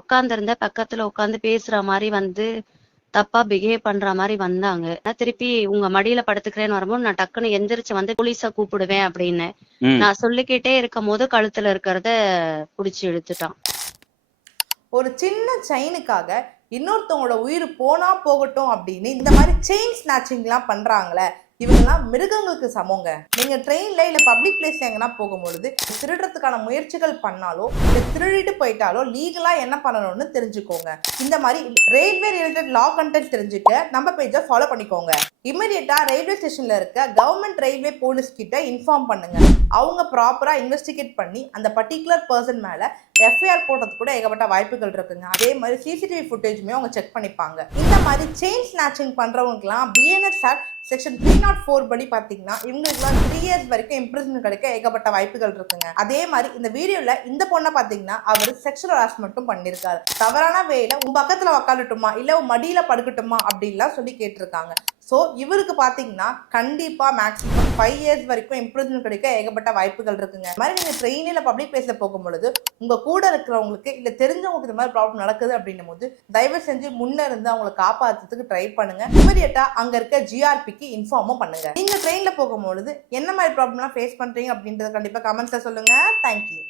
உட்கார்ந்து பக்கத்துல உட்கார்ந்து பேசுற மாதிரி வந்து தப்பா பிஹேவ் பண்ற மாதிரி வந்தாங்க. நான் திருப்பி உங்க மடியில படுத்துக்கிறேன்னு வரும்போது நான் டக்குன்னு எந்திரிச்சு வந்து போலீஸ கூப்பிடுவேன் அப்படின்னு நான் சொல்லிக்கிட்டே இருக்கும் போது கழுத்துல இருக்கிறத புடிச்சு இழுத்துட்டான். ஒரு சின்ன செயினுக்காக இன்னொருத்தவங்களோட உயிர் போனா போகட்டும் அப்படின்னு இந்த மாதிரி செயின் ஸ்நாச்சிங்லாம் பண்றாங்களே, இவங்கெல்லாம் மிருகங்களுக்கு சமங்க. நீங்க ட்ரெயின்ல இல்ல பப்ளிக் பிளேஸ்ல எங்கன்னா போகும்பொழுது திருடுறதுக்கான முயற்சிகள் பண்ணாலோ இல்ல திருடிட்டு போயிட்டாலோ லீகலா என்ன பண்ணணும்னு தெரிஞ்சுக்கோங்க. இந்த மாதிரி ரயில்வே ரிலேட்டட் லா கண்டென்ட் தெரிஞ்சுக்க நம்ம பேஜை ஃபாலோ பண்ணிக்கோங்க. இமிடியேட்டா ரயில்வே ஸ்டேஷன்ல இருக்க கவர்மெண்ட் ரயில்வே போலீஸ் கிட்ட இன்ஃபார்ம் பண்ணுங்க. அவங்க ப்ராப்பரா இன்வெஸ்டிகேட் பண்ணி அந்த பர்டிகுலர் பர்சன் மேல எஃப்ஐஆர் போடுறது கூட ஏகப்பட்ட வாய்ப்புகள் இருக்குங்க. அதே மாதிரி சிசிடிவி ஃபுட்டேஜுமே அவங்க செக் பண்ணிப்பாங்க. இந்த மாதிரி செயின் ஸ்நாச்சிங் பண்றவங்களுக்குலாம் பிஎன்எஸ் ஆக்ட் செக்ஷன் 304 படி பாத்தீங்கன்னா இவங்களுக்குலாம் 3 years வரைக்கும் இம்ப்ரிசன்மென்ட் கிடைக்க ஏகப்பட்ட வாய்ப்புகள் இருக்குங்க. அதே மாதிரி இந்த வீடியோல இந்த பொண்ணை பாத்தீங்கன்னா அவர் செக்ஷுவல் ஹராஸ்மெண்ட்டும் பண்ணிருக்காரு. தவறான வேலை உன் பக்கத்துல உட்காந்துட்டுமா இல்ல உன் மடியில படுக்கட்டுமா அப்படின்லாம் சொல்லி கேட்டிருக்காங்க. ஸோ இவருக்கு பார்த்தீங்கன்னா கண்டிப்பாக மேக்ஸிமம் 5 years வரைக்கும் இம்ப்ரூவ்மெண்ட் கிடைக்க ஏகப்பட்ட வாய்ப்புகள் இருக்குங்க. இந்த மாதிரி நீங்கள் ட்ரெயினில் பப்ளிக் பிளேஸில் போகும்பொழுது உங்கள் கூட இருக்கிறவங்களுக்கு இல்லை தெரிஞ்சவங்களுக்கு இந்த மாதிரி ப்ராப்ளம் நடக்குது அப்படின்னும் போது தயவு செஞ்சு முன்னே இருந்து அவங்களை காப்பாற்றுறதுக்கு ட்ரை பண்ணுங்க. இமீடியட்டாக அங்கே இருக்க ஜிஆர்பிக்கு இன்ஃபார்மும் பண்ணுங்க. நீங்கள் ட்ரெயினில் போகும்பொழுது என்ன மாதிரி ப்ராப்ளம்லாம் ஃபேஸ் பண்ணுறீங்க அப்படின்றத கண்டிப்பாக கமெண்ட்ஸில் சொல்லுங்கள். தேங்க்யூ.